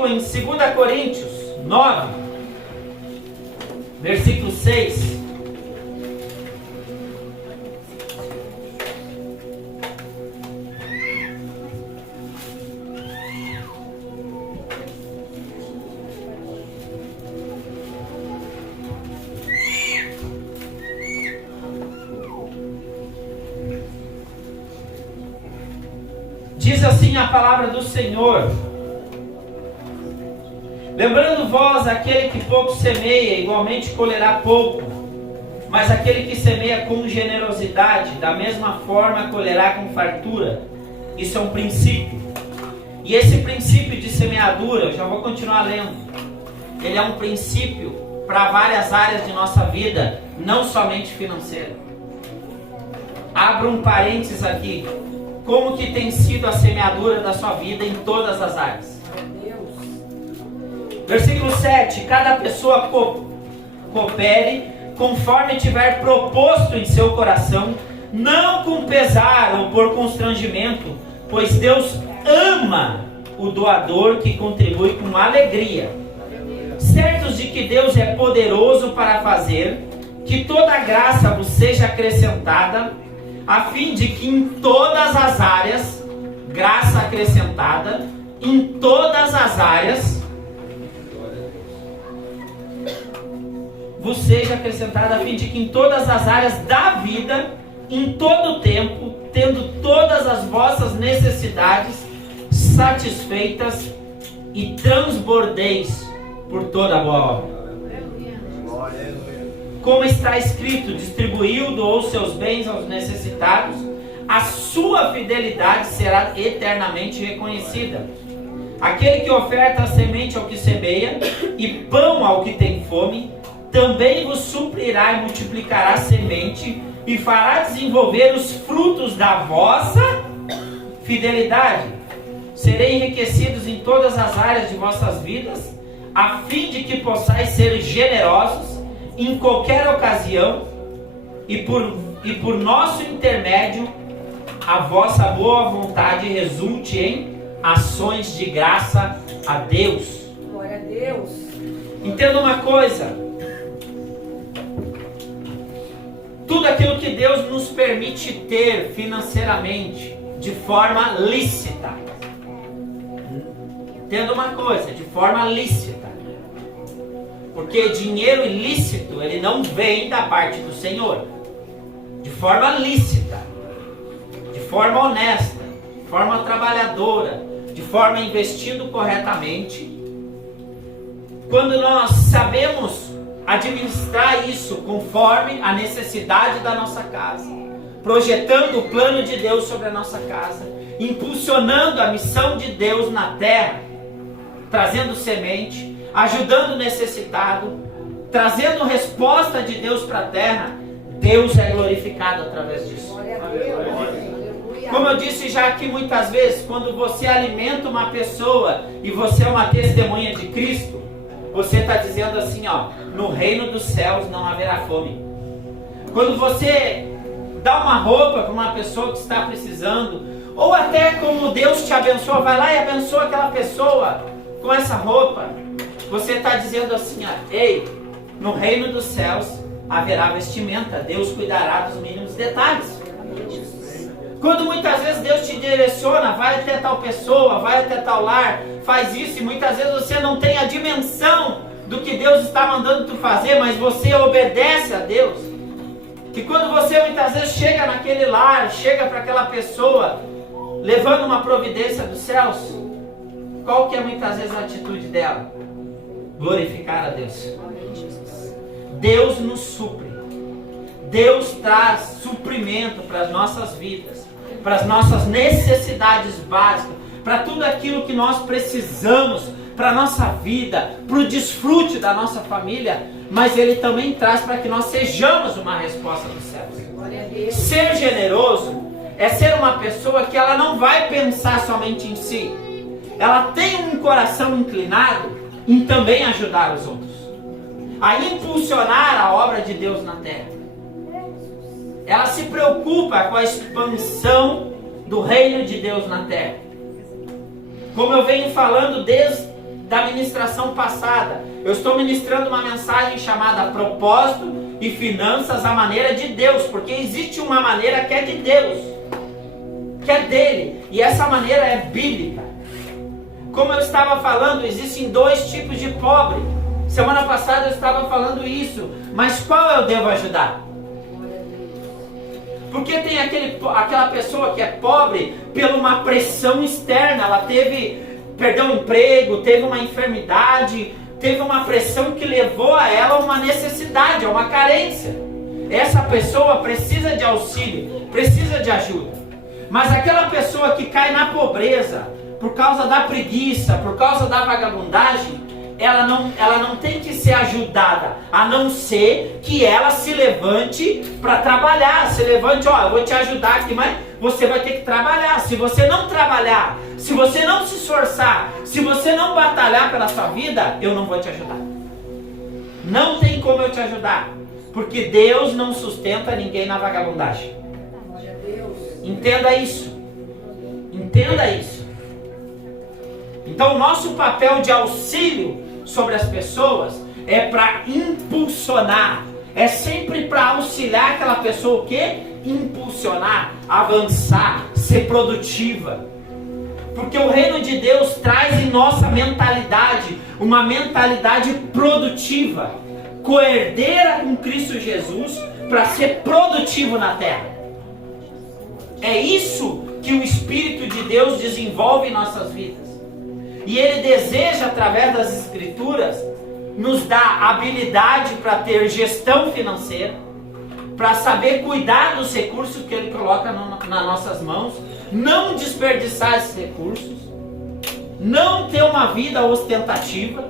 comigo em 2 Coríntios 9, versículo 6. Diz assim a palavra do Senhor: lembrando vós, aquele que pouco semeia, igualmente colherá pouco, mas aquele que semeia com generosidade, da mesma forma colherá com fartura. Isso é um princípio. E esse princípio de semeadura, eu já vou continuar lendo, ele é um princípio para várias áreas de nossa vida, não somente financeira. Abra um parênteses aqui. Como que tem sido a semeadura da sua vida em todas as áreas? Versículo 7. Cada pessoa coopere conforme tiver proposto em seu coração, não com pesar ou por constrangimento, pois Deus ama o doador que contribui com alegria. Certos de que Deus é poderoso para fazer que toda graça vos seja acrescentada, a fim de que em todas as áreas, graça acrescentada, em todas as áreas, vos seja acrescentada, a fim de que em todas as áreas da vida, em todo o tempo, tendo todas as vossas necessidades satisfeitas e transbordeis por toda a boa obra. Como está escrito, distribuiu, doou seus bens aos necessitados, a sua fidelidade será eternamente reconhecida. Aquele que oferta a semente ao que semeia e pão ao que tem fome, também vos suprirá e multiplicará a semente e fará desenvolver os frutos da vossa fidelidade. Serei enriquecidos em todas as áreas de vossas vidas, a fim de que possais ser generosos em qualquer ocasião, e por nosso intermédio a vossa boa vontade resulte em ações de graça a Deus. Glória a Deus. Entenda uma coisa: tudo aquilo que Deus nos permite ter financeiramente de forma lícita, entenda uma coisa, de forma lícita, porque dinheiro ilícito, ele não vem da parte do Senhor. De forma lícita, de forma honesta, de forma trabalhadora, de forma investindo corretamente, quando nós sabemos administrar isso conforme a necessidade da nossa casa, projetando o plano de Deus sobre a nossa casa, impulsionando a missão de Deus na terra, trazendo semente, ajudando o necessitado, trazendo resposta de Deus para a terra, Deus é glorificado através disso. Como eu disse já aqui muitas vezes, quando você alimenta uma pessoa e você é uma testemunha de Cristo, você está dizendo assim, ó, no reino dos céus não haverá fome. Quando você dá uma roupa para uma pessoa que está precisando, ou até como Deus te abençoa, vai lá e abençoa aquela pessoa com essa roupa, você está dizendo assim, ó, ei, no reino dos céus haverá vestimenta, Deus cuidará dos mínimos detalhes. Quando muitas vezes Deus te direciona, vai até tal pessoa, vai até tal lar, faz isso, e muitas vezes você não tem a dimensão do que Deus está mandando tu fazer, mas você obedece a Deus. Que quando você muitas vezes chega naquele lar, chega para aquela pessoa, levando uma providência dos céus, qual que é muitas vezes a atitude dela? Glorificar a Deus. Deus nos supre. Deus traz suprimento para as nossas vidas, para as nossas necessidades básicas, para tudo aquilo que nós precisamos, para a nossa vida, para o desfrute da nossa família, mas Ele também traz para que nós sejamos uma resposta dos céus. Ser generoso é ser uma pessoa que ela não vai pensar somente em si, ela tem um coração inclinado em também ajudar os outros, a impulsionar a obra de Deus na terra. Ela se preocupa com a expansão do reino de Deus na terra. Como eu venho falando desde da ministração passada. Eu estou ministrando uma mensagem chamada Propósito e Finanças à maneira de Deus, porque existe uma maneira que é de Deus, que é dele, e essa maneira é bíblica. Como eu estava falando, existem dois tipos de pobre. Semana passada eu estava falando isso, mas qual eu devo ajudar? Porque tem aquela pessoa que é pobre por uma pressão externa, ela perdeu o emprego, teve uma enfermidade, teve uma pressão que levou a ela a uma necessidade, a uma carência. Essa pessoa precisa de auxílio, precisa de ajuda. Mas aquela pessoa que cai na pobreza, por causa da preguiça, por causa da vagabundagem, ela não tem que ser ajudada, a não ser que ela se levante para trabalhar. Se levante, eu vou te ajudar aqui, mas você vai ter que trabalhar. Se você não trabalhar, se você não se esforçar, se você não batalhar pela sua vida, eu não vou te ajudar. Não tem como eu te ajudar, porque Deus não sustenta ninguém na vagabundagem. Entenda isso. Entenda isso. Então o nosso papel de auxílio sobre as pessoas é para impulsionar, é sempre para auxiliar aquela pessoa o quê? Impulsionar, avançar, ser produtiva. Porque o reino de Deus traz em nossa mentalidade uma mentalidade produtiva, coerdeira com Cristo Jesus para ser produtivo na terra. É isso que o Espírito de Deus desenvolve em nossas vidas. E Ele deseja, através das Escrituras, nos dar habilidade para ter gestão financeira, para saber cuidar dos recursos que Ele coloca nas nossas mãos, não desperdiçar esses recursos, não ter uma vida ostentativa,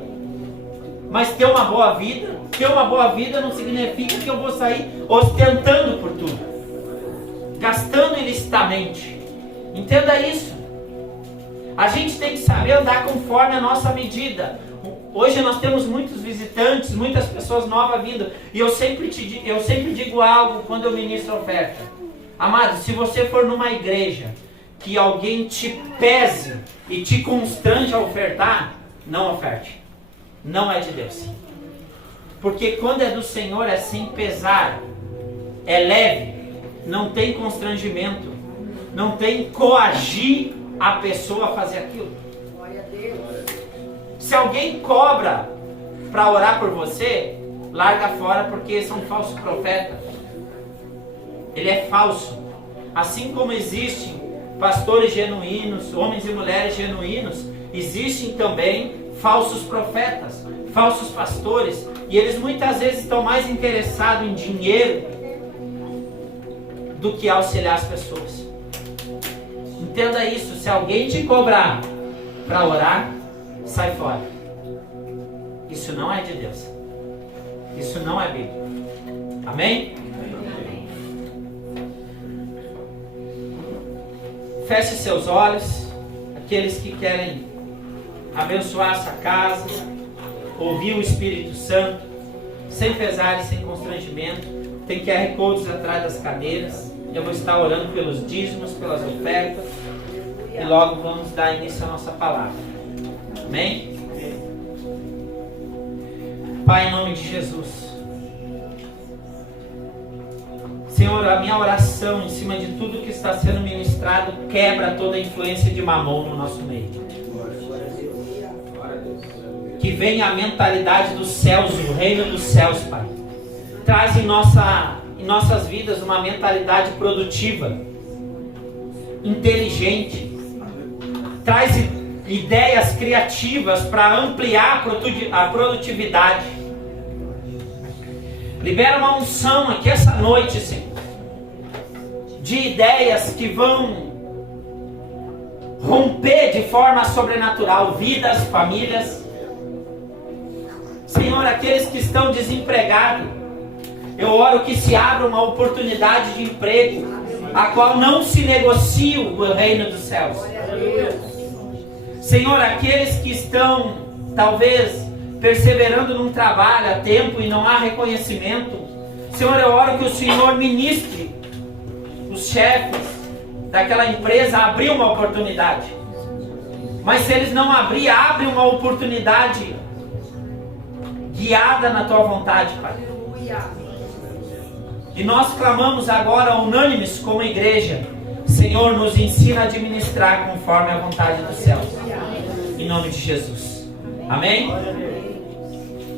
mas ter uma boa vida. Ter uma boa vida não significa que eu vou sair ostentando por tudo, gastando ilicitamente. Entenda isso. A gente tem que saber andar conforme a nossa medida. Hoje nós temos muitos visitantes, muitas pessoas novas vindo. E eu sempre digo algo quando eu ministro a oferta. Amado, se você for numa igreja que alguém te pese e te constrange a ofertar, não oferte. Não é de Deus. Porque quando é do Senhor é sem pesar, é leve, não tem constrangimento, não tem coagir a pessoa a fazer aquilo. Glória a Deus. Se alguém cobra para orar por você, larga fora, porque esse é um falso profeta. Ele é falso. Assim como existem pastores genuínos, homens e mulheres genuínos, existem também falsos profetas, falsos pastores, e eles muitas vezes estão mais interessados em dinheiro do que auxiliar as pessoas. Entenda isso. Se alguém te cobrar para orar, sai fora. Isso não é de Deus. Isso não é bíblico. Amém? Amém. Feche seus olhos. Aqueles que querem abençoar essa casa, ouvir o Espírito Santo, sem pesar e sem constrangimento. Tem QR Codes atrás das cadeiras. Eu vou estar orando pelos dízimos, pelas ofertas, e logo vamos dar início à nossa palavra. Amém? Pai, em nome de Jesus, Senhor, a minha oração em cima de tudo que está sendo ministrado quebra toda a influência de mamon no nosso meio. Que venha a mentalidade dos céus, o reino dos céus, Pai. Traz em nossas vidas uma mentalidade produtiva, inteligente. Traz ideias criativas para ampliar a produtividade. Libera uma unção aqui essa noite, Senhor, de ideias que vão romper de forma sobrenatural vidas, famílias. Senhor, aqueles que estão desempregados, eu oro que se abra uma oportunidade de emprego, a qual não se negocia o reino dos céus. Senhor, aqueles que estão, talvez, perseverando num trabalho a tempo e não há reconhecimento, Senhor, eu oro que o Senhor ministre os chefes daquela empresa a abrir uma oportunidade. Mas se eles não abrir, abre uma oportunidade guiada na tua vontade, Pai. E nós clamamos agora unânimes como igreja: Senhor, nos ensina a administrar conforme a vontade dos céus. Em nome de Jesus. Amém?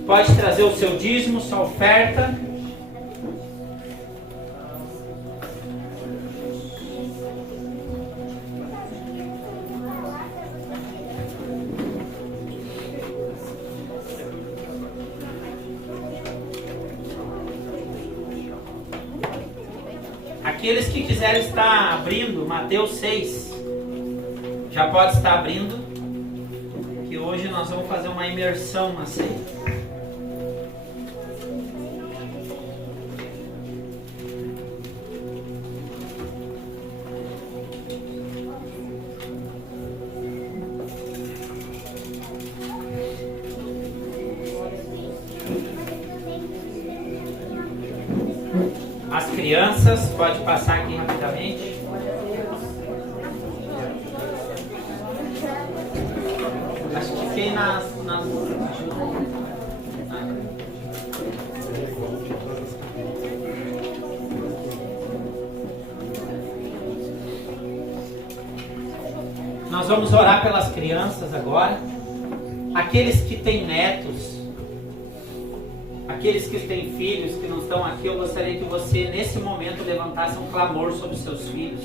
Pode trazer o seu dízimo, sua oferta. Aqueles que quiserem estar abrindo Mateus 6, já pode estar abrindo, que hoje nós vamos fazer uma imersão na ceia. As crianças, pode passar aqui rapidamente. Acho que fiquei nas... Nós vamos orar pelas crianças agora. Aqueles que têm netos, aqueles que têm filhos que não estão aqui, eu gostaria que você nesse momento levantasse um clamor sobre seus filhos,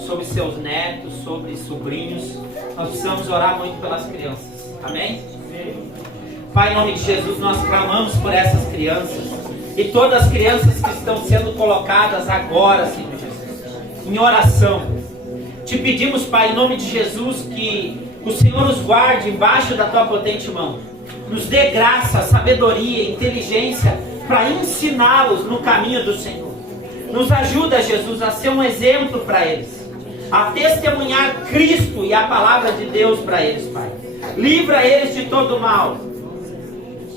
sobre seus netos, sobre sobrinhos. Nós precisamos orar muito pelas crianças. Amém? Pai, em nome de Jesus, nós clamamos por essas crianças e todas as crianças que estão sendo colocadas agora, Senhor Jesus, em oração. Te pedimos, Pai, em nome de Jesus, que o Senhor os guarde embaixo da tua potente mão. Nos dê graça, sabedoria, inteligência para ensiná-los no caminho do Senhor. Nos ajuda, Jesus, a ser um exemplo para eles, a testemunhar Cristo e a palavra de Deus para eles, Pai. Livra eles de todo mal.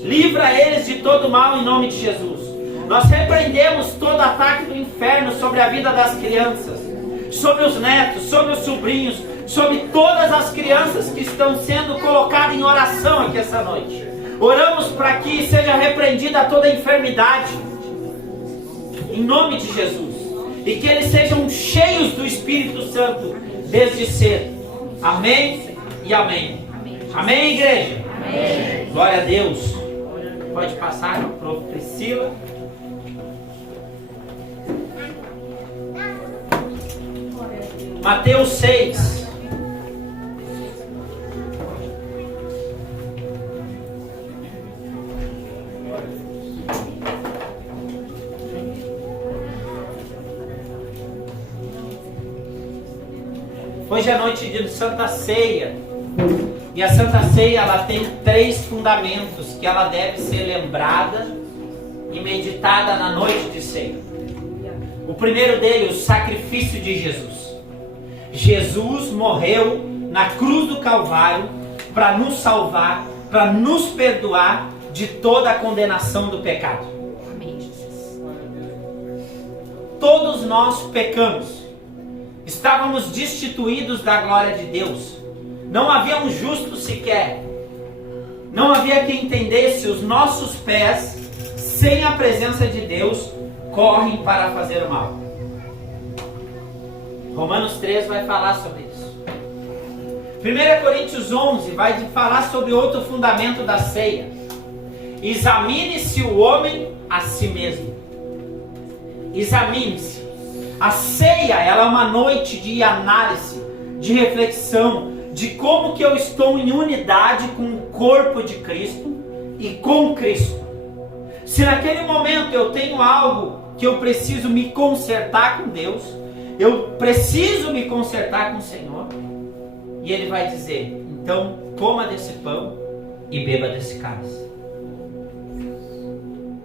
Livra eles de todo mal em nome de Jesus. Nós repreendemos todo ataque do inferno sobre a vida das crianças, sobre os netos, sobre os sobrinhos, sobre todas as crianças que estão sendo colocadas em oração aqui essa noite. Oramos para que seja repreendida toda enfermidade, em nome de Jesus, e que eles sejam cheios do Espírito Santo desde cedo. Amém e amém. Amém, igreja? Amém. Glória a Deus. Pode passar, prof. Priscila. Mateus 6. Hoje é noite de Santa Ceia. E a Santa Ceia, ela tem 3 fundamentos que ela deve ser lembrada e meditada na noite de ceia. O primeiro dele, o sacrifício de Jesus. Jesus morreu na cruz do Calvário para nos salvar, para nos perdoar de toda a condenação do pecado. Amém, Jesus. Todos nós pecamos. Estávamos destituídos da glória de Deus. Não havia um justo sequer. Não havia quem entendesse. Os nossos pés, sem a presença de Deus, correm para fazer o mal. Romanos 3 vai falar sobre isso. 1 Coríntios 11 vai falar sobre outro fundamento da ceia. Examine-se o homem a si mesmo. Examine-se. A ceia, ela é uma noite de análise, de reflexão, de como que eu estou em unidade com o corpo de Cristo e com Cristo. Se naquele momento eu tenho algo que eu preciso me consertar com Deus, eu preciso me consertar com o Senhor, e Ele vai dizer: então coma desse pão e beba desse cálice.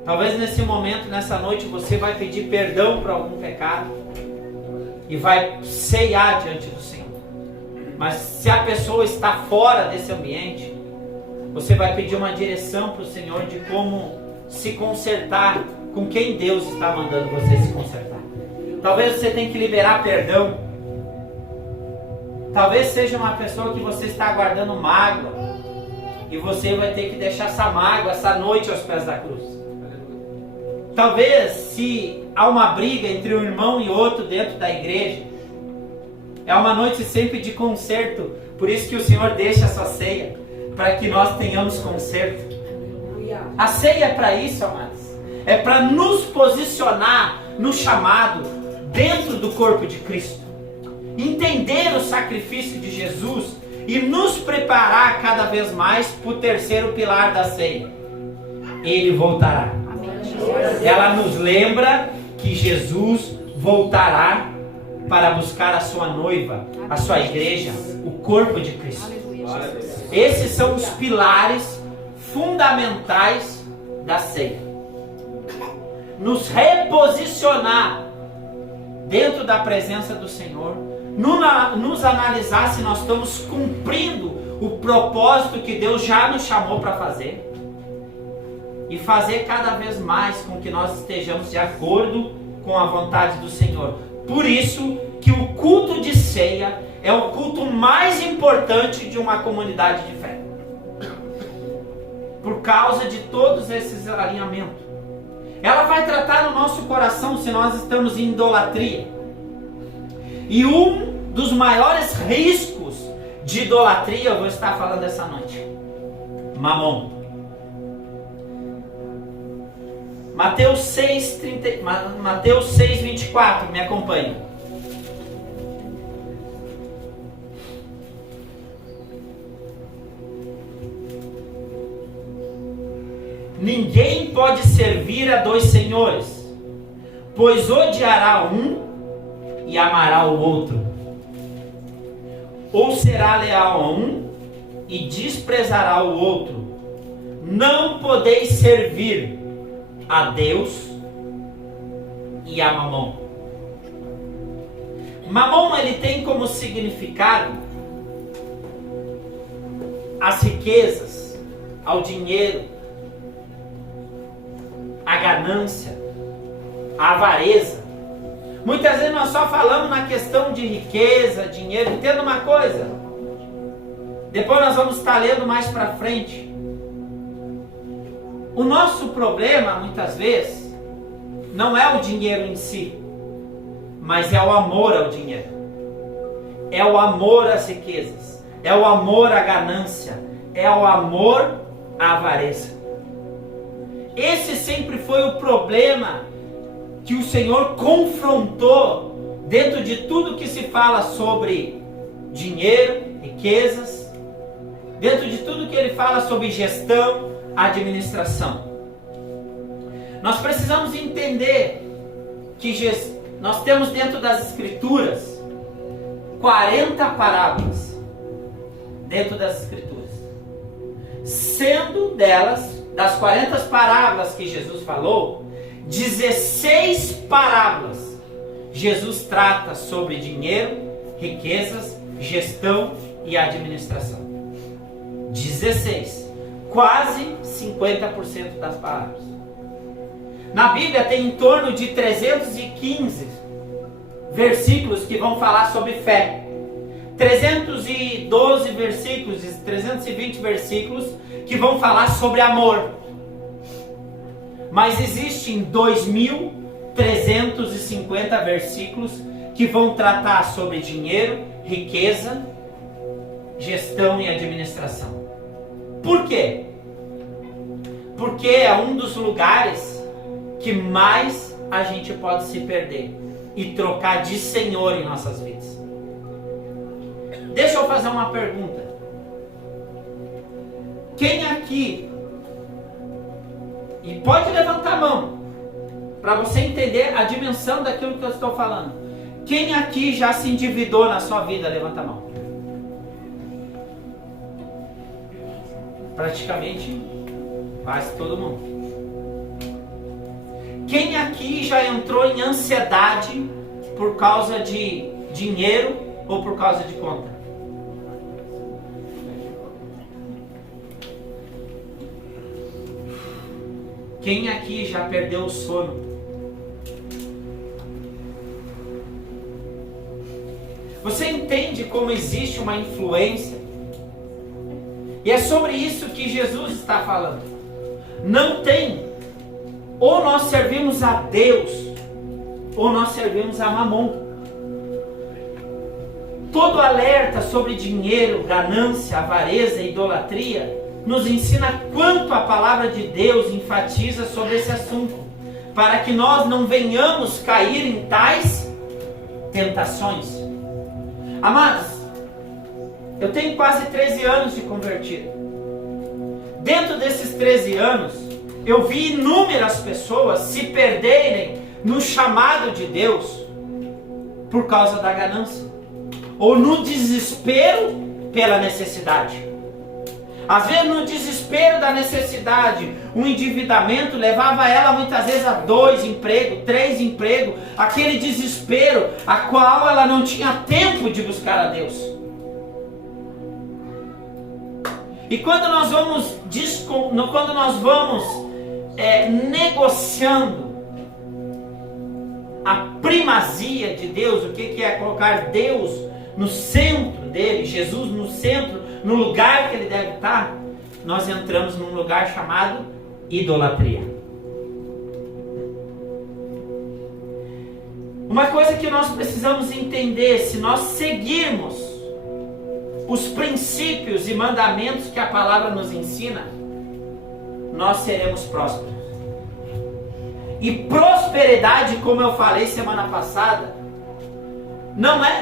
Talvez nesse momento, nessa noite, você vai pedir perdão por algum pecado e vai ceiar diante do Senhor. Mas se a pessoa está fora desse ambiente, você vai pedir uma direção para o Senhor de como se consertar com quem Deus está mandando você se consertar. Talvez você tenha que liberar perdão. Talvez seja uma pessoa que você está guardando mágoa. E você vai ter que deixar essa mágoa, essa noite aos pés da cruz. Talvez se há uma briga entre um irmão e outro dentro da igreja, é uma noite sempre de conserto. Por isso que o Senhor deixa essa ceia, para que nós tenhamos conserto. A ceia é para isso, amados. É para nos posicionar no chamado dentro do corpo de Cristo. Entender o sacrifício de Jesus e nos preparar cada vez mais para o terceiro pilar da ceia. Ele voltará. Ela nos lembra que Jesus voltará para buscar a sua noiva, a sua igreja, o corpo de Cristo. Esses são os pilares fundamentais da ceia. Nos reposicionar dentro da presença do Senhor, nos analisar se nós estamos cumprindo o propósito que Deus já nos chamou para fazer, e fazer cada vez mais com que nós estejamos de acordo com a vontade do Senhor. Por isso que o culto de ceia é o culto mais importante de uma comunidade de fé. Por causa de todos esses alinhamentos. Ela vai tratar no nosso coração se nós estamos em idolatria. E um dos maiores riscos de idolatria, eu vou estar falando essa noite. Mamon. Mateus 6:24, me acompanhe. Ninguém pode servir a dois senhores, pois odiará um e amará o outro, ou será leal a um e desprezará o outro. Não podeis servir a Deus e a Mamon. Mamon, ele tem como significado as riquezas, ao dinheiro, a ganância, a avareza. Muitas vezes nós só falamos na questão de riqueza, dinheiro. Entenda uma coisa, depois nós vamos estar lendo mais para frente. O nosso problema, muitas vezes, não é o dinheiro em si, mas é o amor ao dinheiro. É o amor às riquezas, é o amor à ganância, é o amor à avareza. Esse sempre foi o problema que o Senhor confrontou dentro de tudo que se fala sobre dinheiro, riquezas, dentro de tudo que ele fala sobre gestão, administração. Nós precisamos entender que nós temos dentro das Escrituras 40 parábolas dentro das Escrituras. Sendo das 40 parábolas que Jesus falou, 16 parábolas Jesus trata sobre dinheiro, riquezas, gestão e administração. 16. Quase 50% das palavras. Na Bíblia tem em torno de 315 versículos que vão falar sobre fé. 312 versículos, 320 versículos que vão falar sobre amor. Mas existem 2.350 versículos que vão tratar sobre dinheiro, riqueza, gestão e administração. Por quê? Porque é um dos lugares que mais a gente pode se perder e trocar de Senhor em nossas vidas. Deixa eu fazer uma pergunta. Quem aqui, e pode levantar a mão, para você entender a dimensão daquilo que eu estou falando. Quem aqui já se endividou na sua vida? Levanta a mão. Praticamente quase todo mundo. Quem aqui já entrou em ansiedade por causa de dinheiro ou por causa de conta? Quem aqui já perdeu o sono? Você entende como existe uma influência? E é sobre isso que Jesus está falando. Não tem. Ou nós servimos a Deus, ou nós servimos a Mamon. Todo alerta sobre dinheiro, ganância, avareza e idolatria nos ensina quanto a palavra de Deus enfatiza sobre esse assunto, para que nós não venhamos cair em tais tentações. Amados, eu tenho quase 13 anos de convertido. Dentro desses 13 anos, eu vi inúmeras pessoas se perderem no chamado de Deus por causa da ganância, ou no desespero pela necessidade. Às vezes, no desespero da necessidade, um endividamento levava ela muitas vezes a 2 empregos, 3 empregos, aquele desespero a qual ela não tinha tempo de buscar a Deus. E quando nós vamos negociando a primazia de Deus, o que é colocar Deus no centro dele, Jesus no centro, no lugar que ele deve estar, nós entramos num lugar chamado idolatria. Uma coisa que nós precisamos entender, se nós seguirmos os princípios e mandamentos que a palavra nos ensina, nós seremos prósperos. E prosperidade, como eu falei semana passada,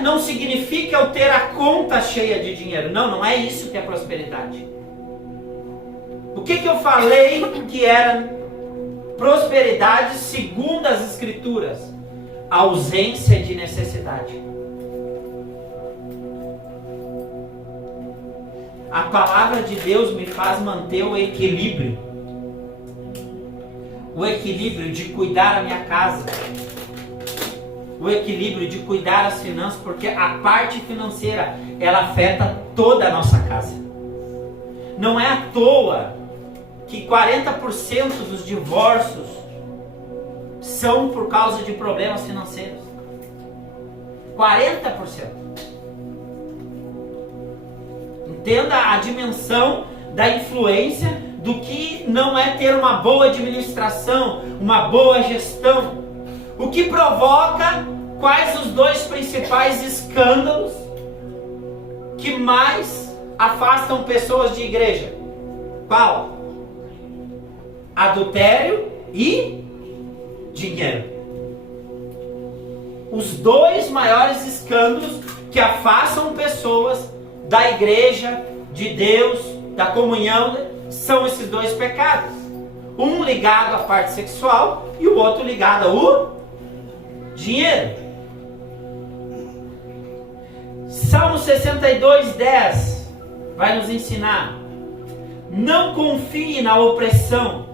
não significa eu ter a conta cheia de dinheiro. Não é isso que é prosperidade. O que eu falei que era prosperidade segundo as Escrituras? A ausência de necessidade. A palavra de Deus me faz manter o equilíbrio. O equilíbrio de cuidar da minha casa. O equilíbrio de cuidar das finanças, porque a parte financeira, ela afeta toda a nossa casa. Não é à toa que 40% dos divórcios são por causa de problemas financeiros. 40%. Entenda a dimensão da influência do que não é ter uma boa administração, uma boa gestão. O que provoca quais os 2 principais escândalos que mais afastam pessoas de igreja? Qual? Adultério e dinheiro. Os 2 maiores escândalos que afastam pessoas da igreja, de Deus, da comunhão, são esses 2 pecados. Um ligado à parte sexual e o outro ligado ao dinheiro. Salmo 62:10 vai nos ensinar: não confie na opressão,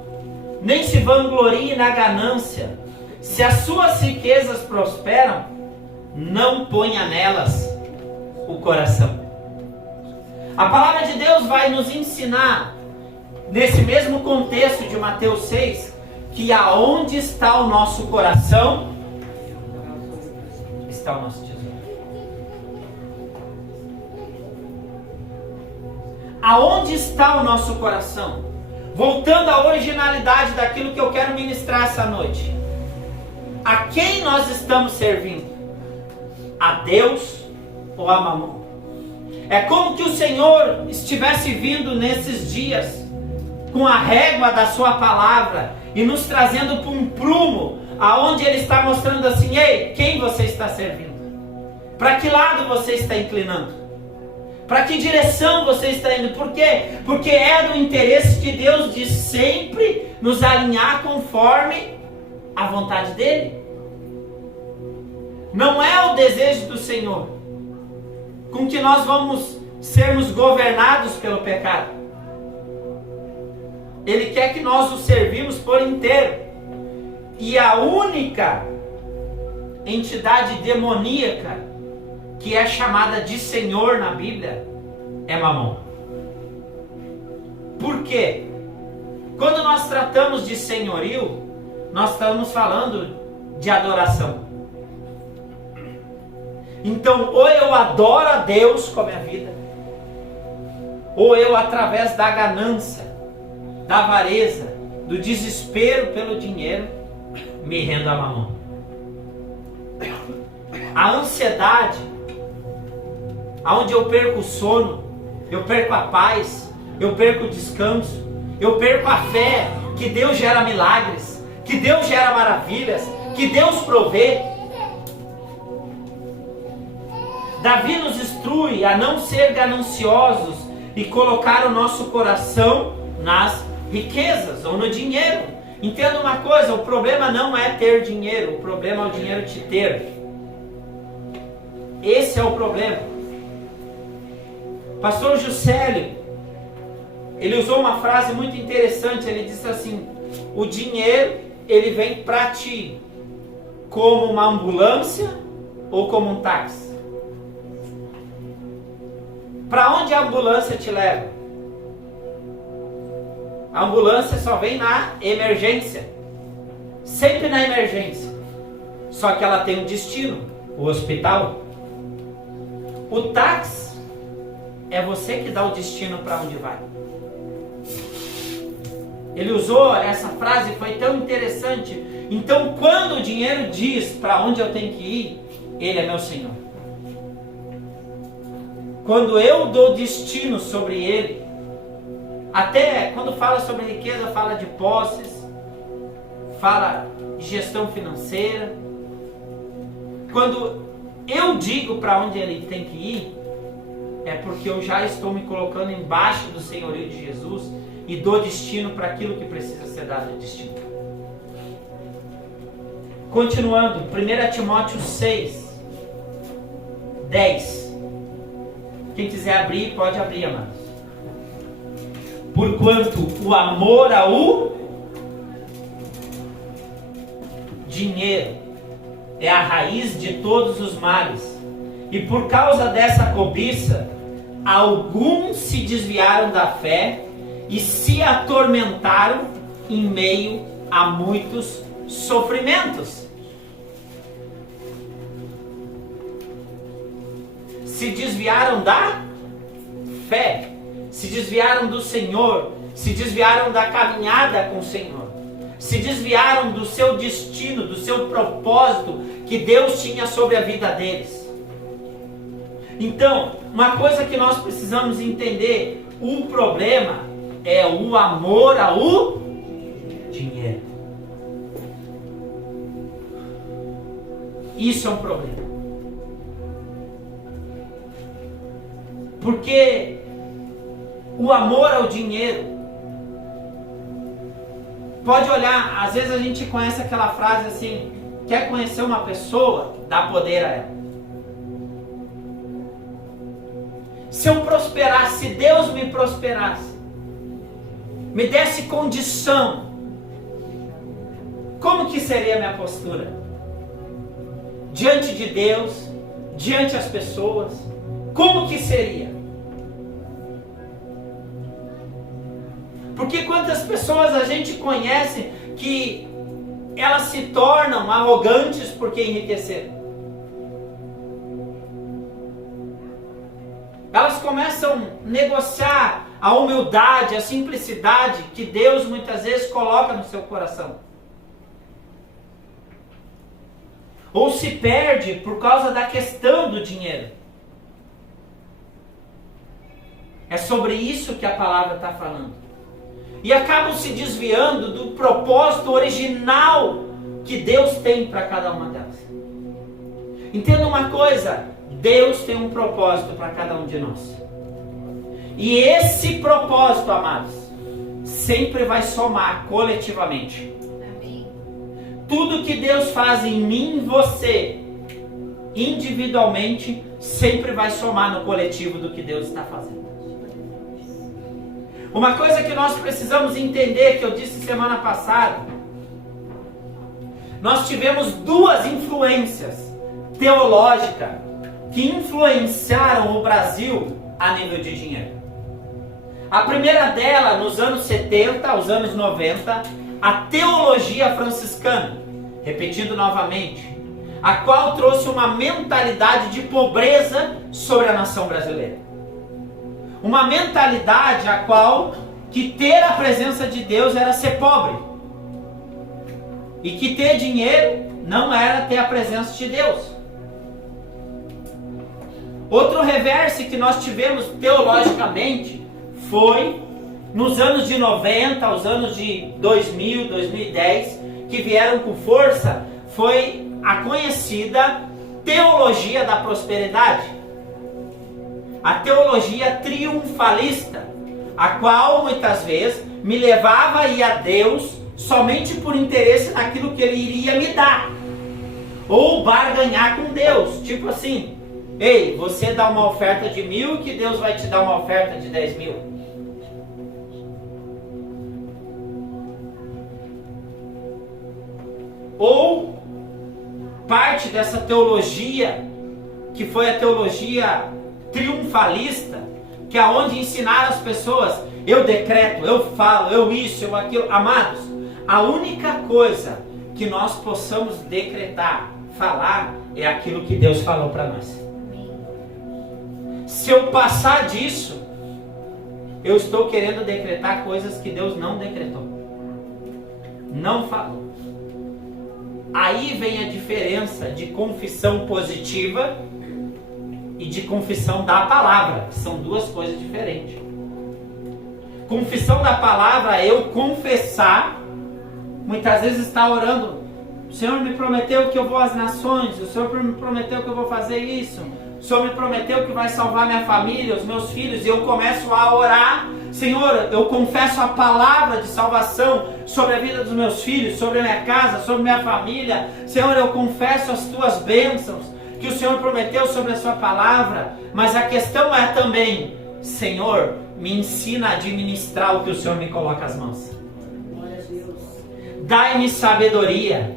nem se vanglorie na ganância. Se as suas riquezas prosperam, não ponha nelas o coração. A palavra de Deus vai nos ensinar, nesse mesmo contexto de Mateus 6, que aonde está o nosso coração, está o nosso tesouro. Aonde está o nosso coração? Voltando à originalidade daquilo que eu quero ministrar essa noite. A quem nós estamos servindo? A Deus ou a Mamon? É como que o Senhor estivesse vindo nesses dias com a régua da sua palavra e nos trazendo para um prumo, aonde Ele está mostrando assim: ei, quem você está servindo? Para que lado você está inclinando? Para que direção você está indo? Por quê? Porque é do interesse de Deus de sempre nos alinhar conforme a vontade dEle. Não é o desejo do Senhor com que nós vamos sermos governados pelo pecado. Ele quer que nós o servimos por inteiro. E a única entidade demoníaca que é chamada de Senhor na Bíblia é Mamon. Por quê? Quando nós tratamos de senhorio, nós estamos falando de adoração. Então, ou eu adoro a Deus com a minha vida, ou eu, através da ganância, da avareza, do desespero pelo dinheiro, me rendo a mamão. A ansiedade, aonde eu perco o sono, eu perco a paz, eu perco o descanso, eu perco a fé que Deus gera milagres, que Deus gera maravilhas, que Deus provê. Davi nos instrui a não ser gananciosos e colocar o nosso coração nas riquezas ou no dinheiro. Entenda uma coisa, o problema não é ter dinheiro, o problema é o dinheiro te ter. Esse é o problema. Pastor Juscelio, ele usou uma frase muito interessante, ele disse assim: o dinheiro, ele vem para ti como uma ambulância ou como um táxi? Para onde a ambulância te leva? A ambulância só vem na emergência. Sempre na emergência. Só que ela tem um destino, o hospital. O táxi é você que dá o destino para onde vai. Ele usou essa frase, foi tão interessante. Então, quando o dinheiro diz para onde eu tenho que ir, ele é meu Senhor. Quando eu dou destino sobre ele, até quando fala sobre riqueza, fala de posses, fala de gestão financeira. Quando eu digo para onde ele tem que ir, é porque eu já estou me colocando embaixo do senhorio de Jesus e dou destino para aquilo que precisa ser dado destino. Continuando, 1 Timóteo 6, 10. Quem quiser abrir, pode abrir, amados. Porquanto o amor ao dinheiro é a raiz de todos os males. E por causa dessa cobiça, alguns se desviaram da fé e se atormentaram em meio a muitos sofrimentos. Se desviaram da fé, se desviaram do Senhor, se desviaram da caminhada com o Senhor, se desviaram do seu destino, do seu propósito que Deus tinha sobre a vida deles. Então, uma coisa que nós precisamos entender, o problema é o amor ao dinheiro. Isso é um problema. Porque o amor ao dinheiro, pode olhar, às vezes a gente conhece aquela frase assim: quer conhecer uma pessoa, dá poder a ela. Se eu prosperasse, se Deus me prosperasse, me desse condição, como que seria a minha postura? Diante de Deus, diante das pessoas, como que seria? Porque quantas pessoas a gente conhece que elas se tornam arrogantes porque enriqueceram? Elas começam a negociar a humildade, a simplicidade que Deus muitas vezes coloca no seu coração. Ou se perde por causa da questão do dinheiro. É sobre isso que a palavra está falando. E acabam se desviando do propósito original que Deus tem para cada uma delas. Entenda uma coisa, Deus tem um propósito para cada um de nós. E esse propósito, amados, sempre vai somar coletivamente. Amém. Tudo que Deus faz em mim e você, individualmente, sempre vai somar no coletivo do que Deus está fazendo. Uma coisa que nós precisamos entender, que eu disse semana passada, nós tivemos duas influências teológicas que influenciaram o Brasil a nível de dinheiro. A primeira dela, nos anos 70, aos anos 90, a teologia franciscana. Repetindo novamente, a qual trouxe uma mentalidade de pobreza sobre a nação brasileira. Uma mentalidade a qual que ter a presença de Deus era ser pobre. E que ter dinheiro não era ter a presença de Deus. Outro reverso que nós tivemos teologicamente foi nos anos de 90, aos anos de 2000, 2010, que vieram com força, foi a conhecida teologia da prosperidade. A teologia triunfalista, a qual muitas vezes me levava a ir a Deus somente por interesse naquilo que Ele iria me dar, ou barganhar com Deus, tipo assim: ei, você dá uma oferta de 1.000 que Deus vai te dar uma oferta de 10.000. Ou parte dessa teologia, que foi a teologia triunfalista, que é onde ensinaram as pessoas: eu decreto, eu falo, eu isso, eu aquilo. Amados, a única coisa que nós possamos decretar, falar, é aquilo que Deus falou para nós. Se eu passar disso, eu estou querendo decretar coisas que Deus não decretou, não falou. Aí vem a diferença de confissão positiva e de confissão da palavra, que são duas coisas diferentes. Confissão da palavra é eu confessar, muitas vezes está orando: o Senhor me prometeu que eu vou às nações, o Senhor me prometeu que eu vou fazer isso, o Senhor me prometeu que vai salvar minha família, os meus filhos, e eu começo a orar: Senhor, eu confesso a palavra de salvação sobre a vida dos meus filhos, sobre a minha casa, sobre a minha família. Senhor, eu confesso as tuas bênçãos que o Senhor prometeu sobre a sua palavra. Mas a questão é também: Senhor, me ensina a administrar o que o Senhor me coloca às mãos. Dai-me sabedoria,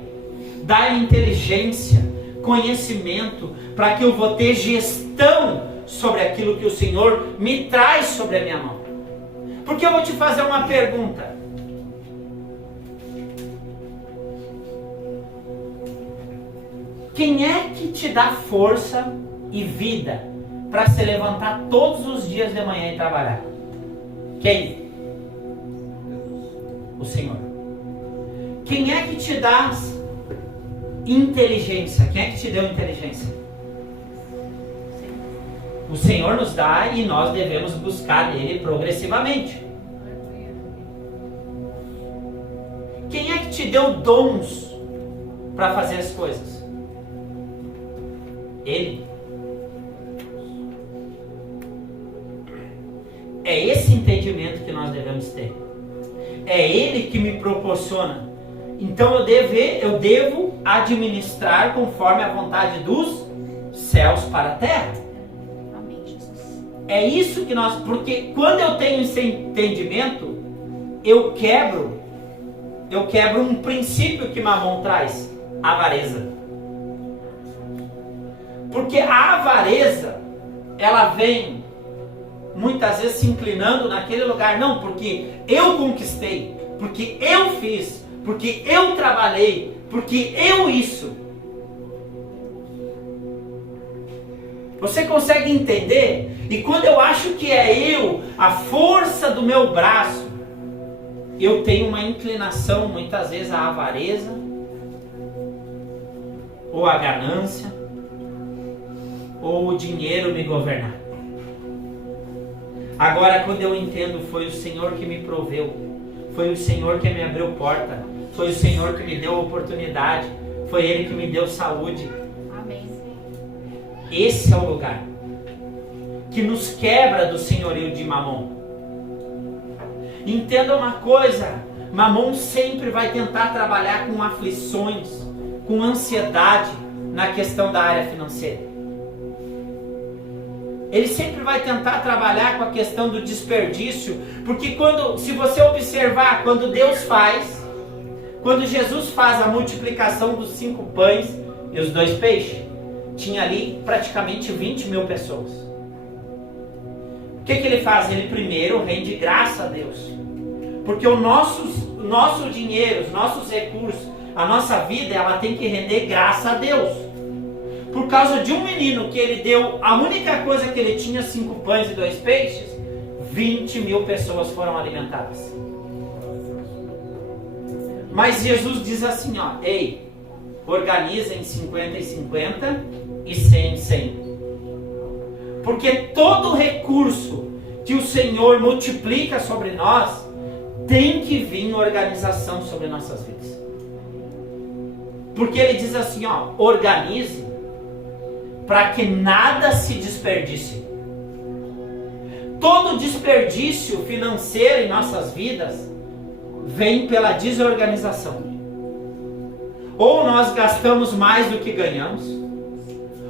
dai-me inteligência, conhecimento, para que eu vou ter gestão sobre aquilo que o Senhor me traz sobre a minha mão. Porque eu vou te fazer uma pergunta: quem é que te dá força e vida para se levantar todos os dias de manhã e trabalhar? Quem? O Senhor. Quem é que te dá inteligência? Quem é que te deu inteligência? O Senhor nos dá e nós devemos buscar dele progressivamente. Quem é que te deu dons para fazer as coisas? Ele. É esse entendimento que nós devemos ter. É Ele que me proporciona. Então eu devo administrar conforme a vontade dos céus para a terra. Amém, Jesus. É isso que nós... Porque quando eu tenho esse entendimento, eu quebro um princípio que Mamon traz: a avareza. Porque a avareza, ela vem muitas vezes se inclinando naquele lugar: não, porque eu conquistei, porque eu fiz, porque eu trabalhei, porque eu isso. Você consegue entender? E quando eu acho que é eu, a força do meu braço, eu tenho uma inclinação muitas vezes à avareza, ou à ganância, ou o dinheiro me governar. Agora, quando eu entendo, foi o Senhor que me proveu, foi o Senhor que me abriu porta, foi o Senhor que me deu oportunidade, foi Ele que me deu saúde. Amém. Esse é o lugar que nos quebra do senhorio de Mamon. Entenda uma coisa: Mamon sempre vai tentar trabalhar com aflições, com ansiedade na questão da área financeira. Ele sempre vai tentar trabalhar com a questão do desperdício, porque se você observar, quando Deus faz, quando Jesus faz a multiplicação dos 5 pães e os 2 peixes, tinha ali praticamente 20.000 pessoas. O que ele faz? Ele primeiro rende graça a Deus, porque o nosso dinheiro, os nossos recursos, a nossa vida, ela tem que render graça a Deus. por causa de um menino que ele deu a única coisa que ele tinha, 5 pães e 2 peixes, 20 mil pessoas foram alimentadas. Mas Jesus diz assim, ó, ei, organizem 50 e 50 e 100 e 100. Porque todo recurso que o Senhor multiplica sobre nós, tem que vir organização sobre nossas vidas. Porque Ele diz assim, ó, organize para que nada se desperdice. Todo desperdício financeiro em nossas vidas vem pela desorganização. Ou nós gastamos mais do que ganhamos,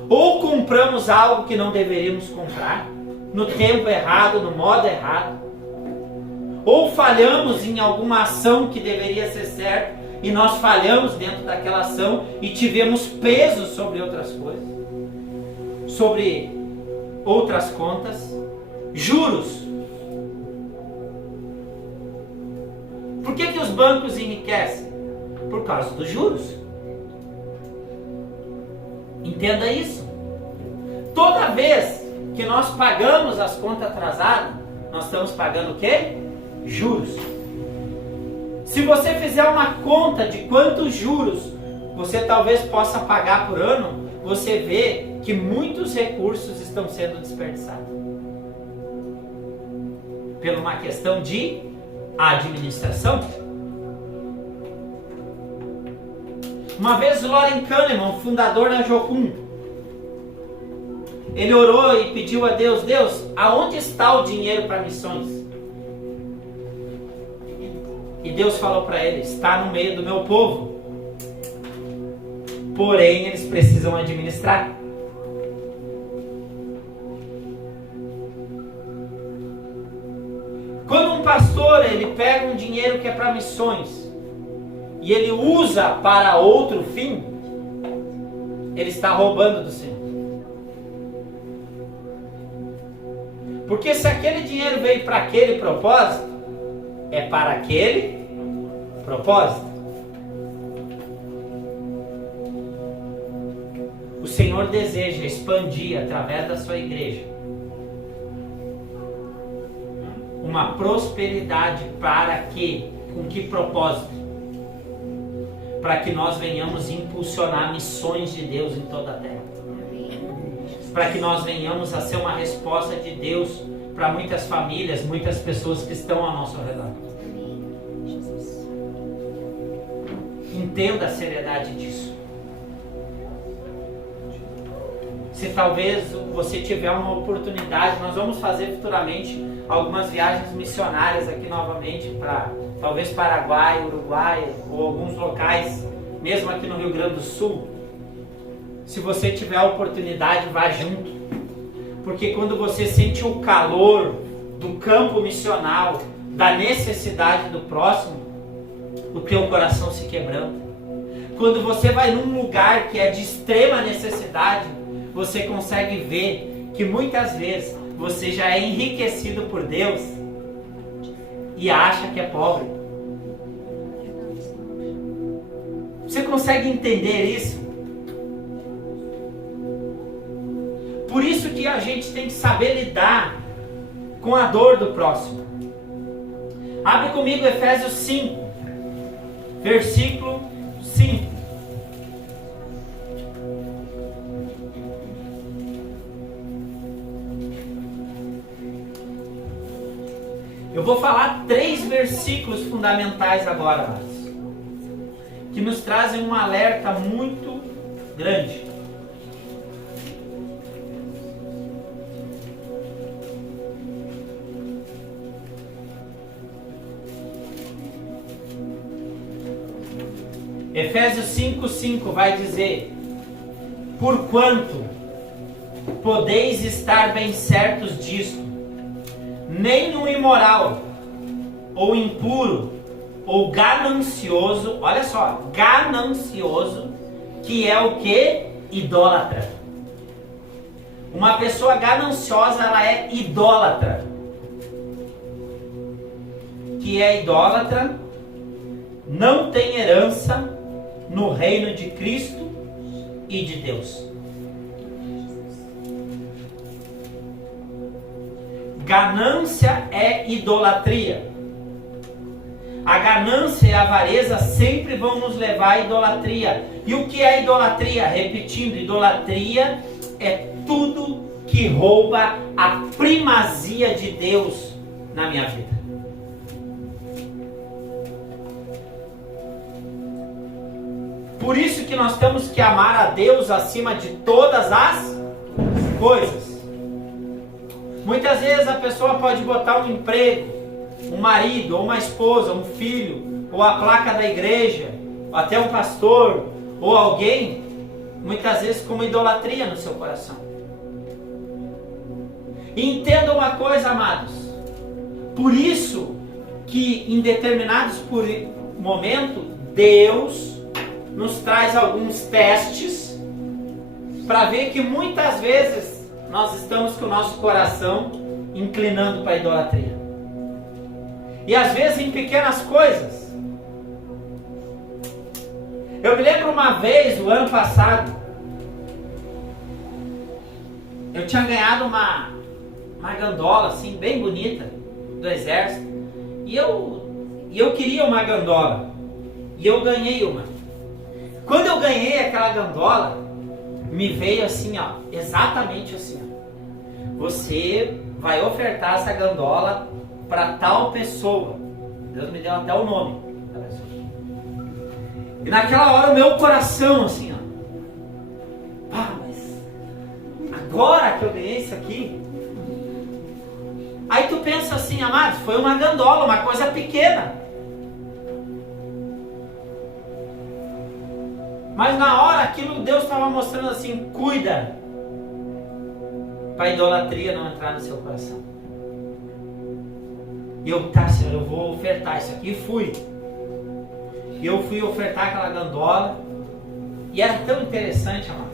ou compramos algo que não deveríamos comprar, no tempo errado, no modo errado, ou falhamos em alguma ação que deveria ser certa, e nós falhamos dentro daquela ação e tivemos peso sobre outras coisas, sobre outras contas, juros. Por que os bancos enriquecem? Por causa dos juros. Entenda isso. Toda vez que nós pagamos as contas atrasadas, nós estamos pagando o quê? Juros. Se você fizer uma conta de quantos juros você talvez possa pagar por ano, você vê que muitos recursos estão sendo desperdiçados. Por uma questão de administração. Uma vez Loren Kahneman, fundador da Jocum, ele orou e pediu a Deus, Deus, aonde está o dinheiro para missões? E Deus falou para ele, está no meio do meu povo. Porém, eles precisam administrar. Quando um pastor, ele pega um dinheiro que é para missões, e ele usa para outro fim, ele está roubando do Senhor. Porque se aquele dinheiro veio para aquele propósito, é para aquele propósito. O Senhor deseja expandir através da sua igreja uma prosperidade para que, com que propósito? Para que nós venhamos impulsionar missões de Deus em toda a terra. Para que nós venhamos a ser uma resposta de Deus para muitas famílias, muitas pessoas que estão ao nosso redor. Entenda a seriedade disso. Se talvez você tiver uma oportunidade, nós vamos fazer futuramente algumas viagens missionárias aqui novamente para talvez Paraguai, Uruguai ou alguns locais, mesmo aqui no Rio Grande do Sul. Se você tiver a oportunidade, vá junto. Porque quando você sente o calor do campo missional, da necessidade do próximo, o teu coração se quebranta. Quando você vai num lugar que é de extrema necessidade, você consegue ver que muitas vezes você já é enriquecido por Deus e acha que é pobre. Você consegue entender isso? Por isso que a gente tem que saber lidar com a dor do próximo. Abre comigo Efésios 5, versículo 5. Eu vou falar 3 versículos fundamentais agora, que nos trazem um alerta muito grande. Efésios 5:5 vai dizer: porquanto podeis estar bem certos disto, nem o imoral, ou impuro, ou ganancioso, olha só, ganancioso, que é o que? Idólatra. Uma pessoa gananciosa, ela é idólatra. Que é idólatra, não tem herança no reino de Cristo e de Deus. ganância é idolatria. A ganância e a avareza sempre vão nos levar à idolatria. E o que é idolatria? Repetindo, idolatria é tudo que rouba a primazia de Deus na minha vida. Por isso que nós temos que amar a Deus acima de todas as coisas. Muitas vezes a pessoa pode botar um emprego, um marido, ou uma esposa, um filho, ou a placa da igreja, ou até um pastor, ou alguém, muitas vezes como idolatria no seu coração. E entenda uma coisa, amados, por isso que em determinados momentos, Deus nos traz alguns testes para ver que muitas vezes nós estamos com o nosso coração inclinando para a idolatria. E às vezes em pequenas coisas. Eu me lembro uma vez, o ano passado, eu tinha ganhado uma gandola assim, bem bonita, do exército. E eu queria uma gandola. E eu ganhei uma. Quando eu ganhei aquela gandola, me veio assim, ó, exatamente assim, ó. Você vai ofertar essa gandola para tal pessoa. Deus me deu até o nome da pessoa. E naquela hora o meu coração assim, ó. Pá, mas agora que eu ganhei isso aqui. Aí tu pensa assim, amados, foi uma gandola, uma coisa pequena. Mas na hora aquilo Deus estava mostrando assim, cuida para a idolatria não entrar no seu coração. E eu, tá, Senhor, eu vou ofertar isso aqui. E fui. E eu fui ofertar aquela gandola. E era tão interessante, amado,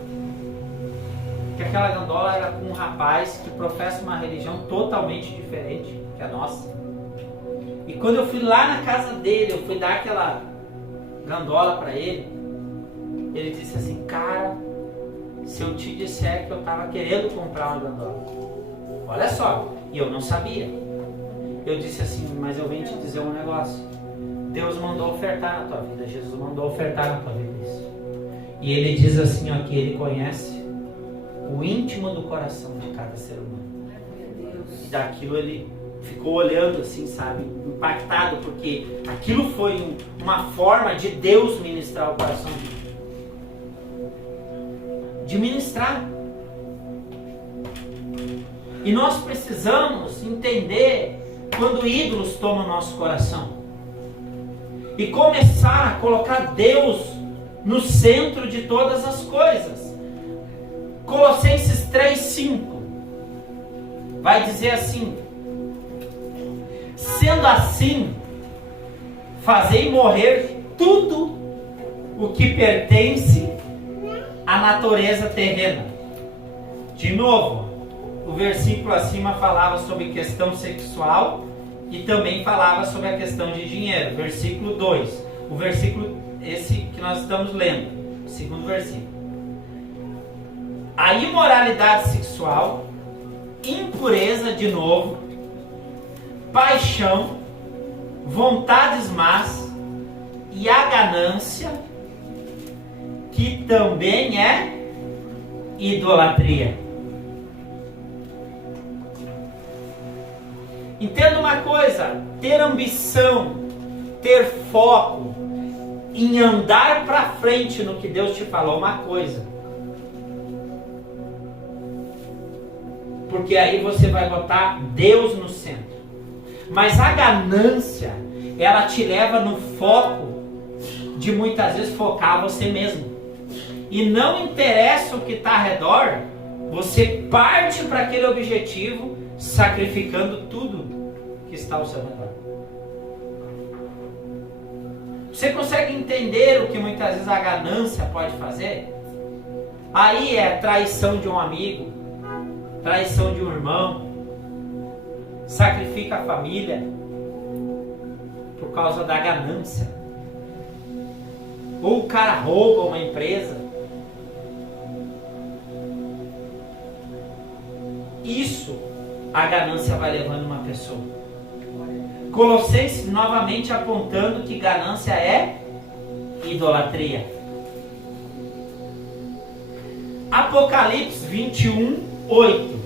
que aquela gandola era com um rapaz que professa uma religião totalmente diferente que a nossa. E quando eu fui lá na casa dele, eu fui dar aquela gandola para ele. Ele disse assim, cara, se eu te disser que eu estava querendo comprar uma gandola. Olha só, e eu não sabia. Eu disse assim, mas eu venho te dizer um negócio. Deus mandou ofertar na tua vida, Jesus mandou ofertar na tua vida isso. E ele diz assim, ó, que ele conhece o íntimo do coração de cada ser humano. E daquilo ele ficou olhando assim, sabe, impactado, porque aquilo foi uma forma de Deus ministrar o coração dele. De ministrar. E nós precisamos entender quando ídolos tomam nosso coração e começar a colocar Deus no centro de todas as coisas. Colossenses 3:5 vai dizer assim: sendo assim, fazei morrer tudo o que pertence à natureza terrena. De novo, o versículo acima falava sobre questão sexual e também falava sobre a questão de dinheiro. Versículo 2. O versículo esse que nós estamos lendo, o segundo versículo. A imoralidade sexual, impureza, de novo, paixão, vontades más e a ganância, que também é idolatria. Entenda uma coisa, ter ambição, ter foco em andar para frente no que Deus te falou, uma coisa. Porque aí você vai botar Deus no centro. Mas a ganância, ela te leva no foco de muitas vezes focar você mesmo. E não interessa o que está ao redor, você parte para aquele objetivo, sacrificando tudo que está ao seu redor. Você consegue entender o que muitas vezes a ganância pode fazer? Aí é traição de um amigo, traição de um irmão, sacrifica a família por causa da ganância. Ou o cara rouba uma empresa. Isso a ganância vai levando uma pessoa. Colossenses novamente apontando que ganância é idolatria. Apocalipse 21, 8.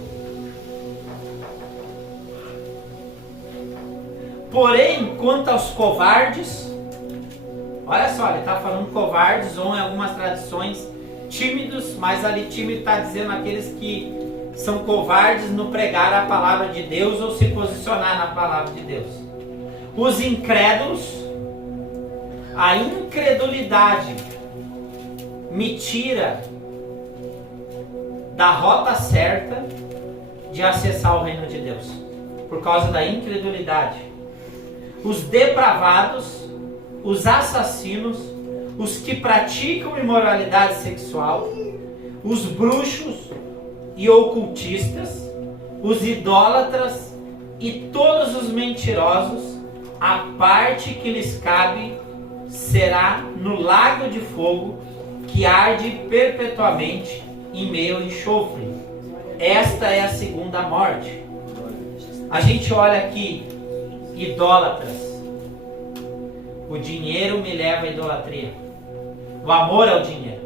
Porém, quanto aos covardes, olha só, ele está falando covardes, ou em algumas tradições tímidos, mas ali tímido está dizendo aqueles que são covardes no pregar a palavra de Deus ou se posicionar na palavra de Deus. Os incrédulos, a incredulidade me tira da rota certa de acessar o reino de Deus, por causa da incredulidade. Os depravados, os assassinos, os que praticam imoralidade sexual, os bruxos e ocultistas, os idólatras e todos os mentirosos, a parte que lhes cabe será no lago de fogo que arde perpetuamente em meio ao enxofre. Esta é a segunda morte. A gente olha aqui, idólatras. O dinheiro me leva à idolatria. O amor ao dinheiro.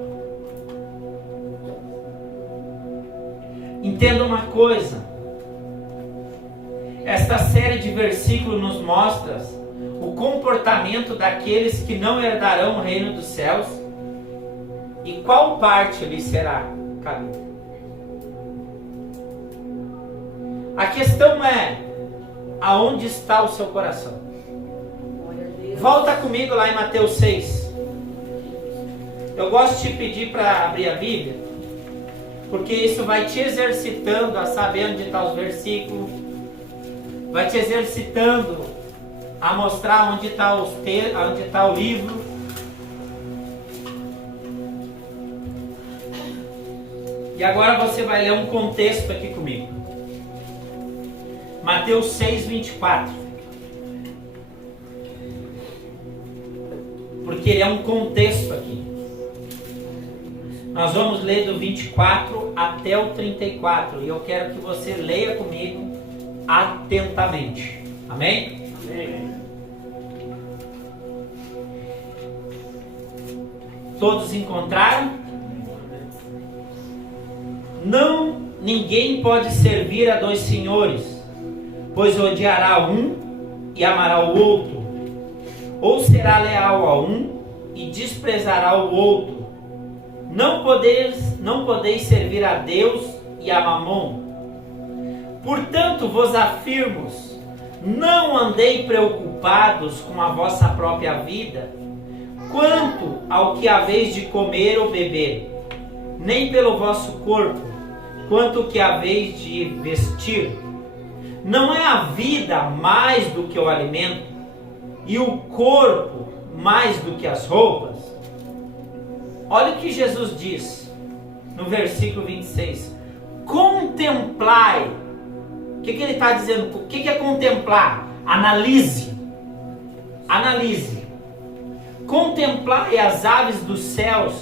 Entenda uma coisa. Esta série de versículos nos mostra o comportamento daqueles que não herdarão o reino dos céus e qual parte lhe será cabida. A questão é, aonde está o seu coração? Volta comigo lá em Mateus 6. Eu gosto de te pedir para abrir a Bíblia, porque isso vai te exercitando a saber onde estão os versículos, vai te exercitando a mostrar onde está o livro. E agora você vai ler um contexto aqui comigo. Mateus 6, 24. Porque ele é um contexto aqui. Nós vamos ler do 24 até o 34. E eu quero que você leia comigo atentamente. Amém? Amém. Todos encontraram? Não, ninguém pode servir a dois senhores, pois odiará um e amará o outro, ou será leal a um e desprezará o outro. Não podeis servir a Deus e a Mamon. Portanto, vos afirmo, não andei preocupados com a vossa própria vida, quanto ao que haveis de comer ou beber, nem pelo vosso corpo, quanto que haveis de vestir. Não é a vida mais do que o alimento, e o corpo mais do que as roupas? Olha o que Jesus diz no versículo 26. Contemplai. O que ele está dizendo? O que é contemplar? Analise. Analise. Contemplai as aves dos céus,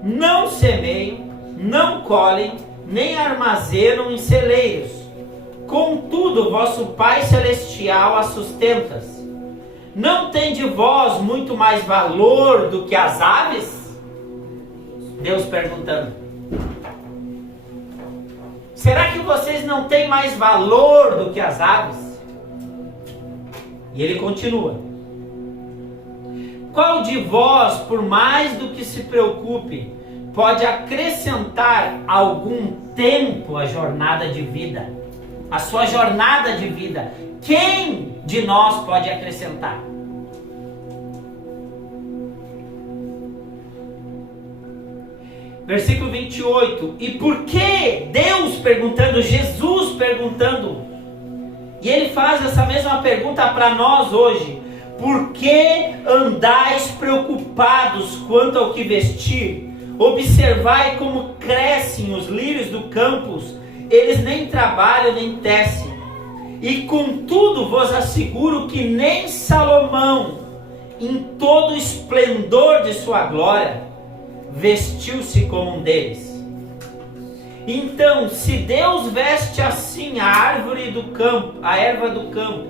não semeiam, não colhem, nem armazenam em celeiros. Contudo, vosso Pai Celestial as sustenta. Não tem de vós muito mais valor do que as aves? Deus perguntando. Será que vocês não têm mais valor do que as aves? E ele continua. Qual de vós, por mais do que se preocupe, pode acrescentar algum tempo à jornada de vida? A sua jornada de vida. Quem de nós pode acrescentar? Versículo 28. E por que Deus perguntando, Jesus perguntando, e ele faz essa mesma pergunta para nós hoje: por que andais preocupados quanto ao que vestir? Observai como crescem os lírios do campo, eles nem trabalham nem tecem. E contudo vos asseguro que nem Salomão, em todo o esplendor de sua glória, vestiu-se como um deles. Então, se Deus veste assim a árvore do campo, a erva do campo,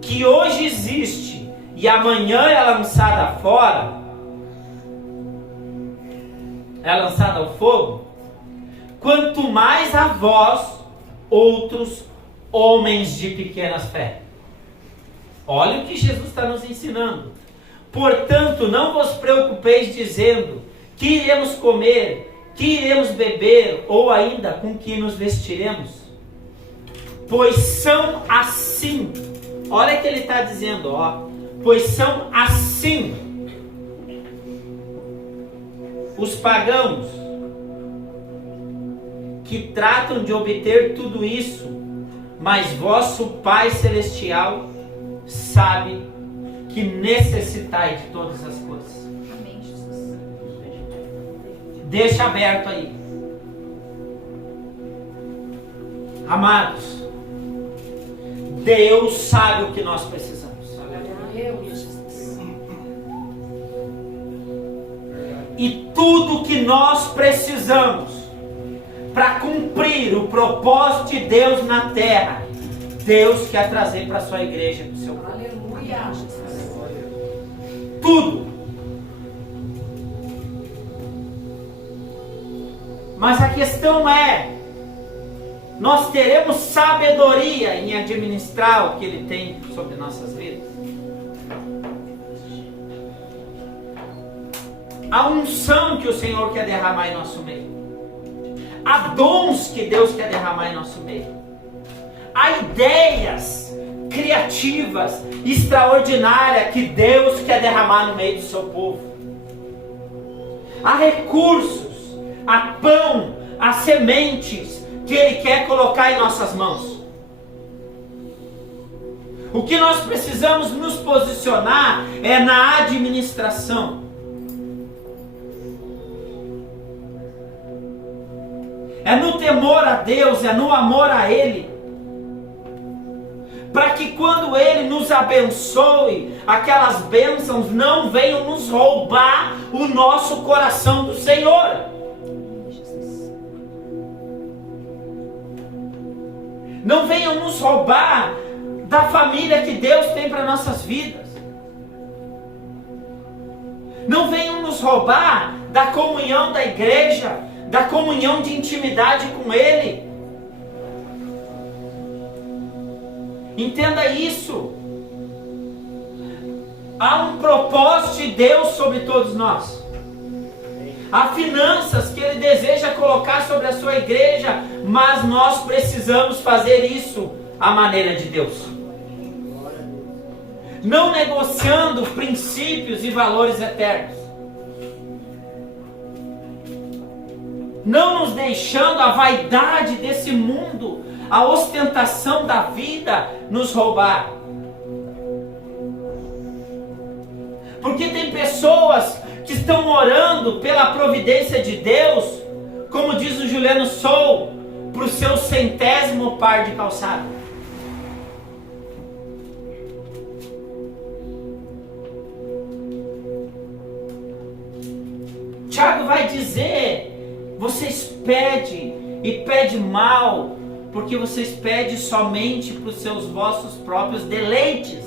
que hoje existe e amanhã é lançada fora, é lançada ao fogo, quanto mais a vós, outros homens de pequena fé. Olha o que Jesus está nos ensinando. Portanto, não vos preocupeis dizendo: que iremos comer, que iremos beber, ou ainda com que nos vestiremos? Pois são assim. Olha o que ele está dizendo, ó. Pois são assim os pagãos que tratam de obter tudo isso, mas vosso Pai Celestial sabe que necessitai de todas as coisas. Amém, Jesus. Deixa aberto aí. Amados, Deus sabe o que nós precisamos. E tudo que nós precisamos para cumprir o propósito de Deus na terra, Deus quer trazer para a sua igreja, para o seu povo. Aleluia. Tudo. Mas a questão é, nós teremos sabedoria em administrar o que Ele tem sobre nossas vidas? A unção que o Senhor quer derramar em nosso meio. Há dons que Deus quer derramar em nosso meio. Há ideias criativas, extraordinárias que Deus quer derramar no meio do seu povo. Há recursos, há pão, há sementes que Ele quer colocar em nossas mãos. O que nós precisamos nos posicionar é na administração. É no temor a Deus, é no amor a Ele. Para que quando Ele nos abençoe, aquelas bênçãos não venham nos roubar o nosso coração do Senhor. Não venham nos roubar da família que Deus tem para nossas vidas. Não venham nos roubar da comunhão da igreja, da comunhão de intimidade com Ele. Entenda isso. Há um propósito de Deus sobre todos nós. Há finanças que Ele deseja colocar sobre a sua igreja, mas nós precisamos fazer isso à maneira de Deus. Não negociando princípios e valores eternos. Não nos deixando a vaidade desse mundo, a ostentação da vida nos roubar. Porque tem pessoas que estão orando pela providência de Deus, como diz o Juliano Sou, para o seu 100º par de calçado. Tiago vai dizer: vocês pedem e pedem mal, porque vocês pedem somente para os seus vossos próprios deleites.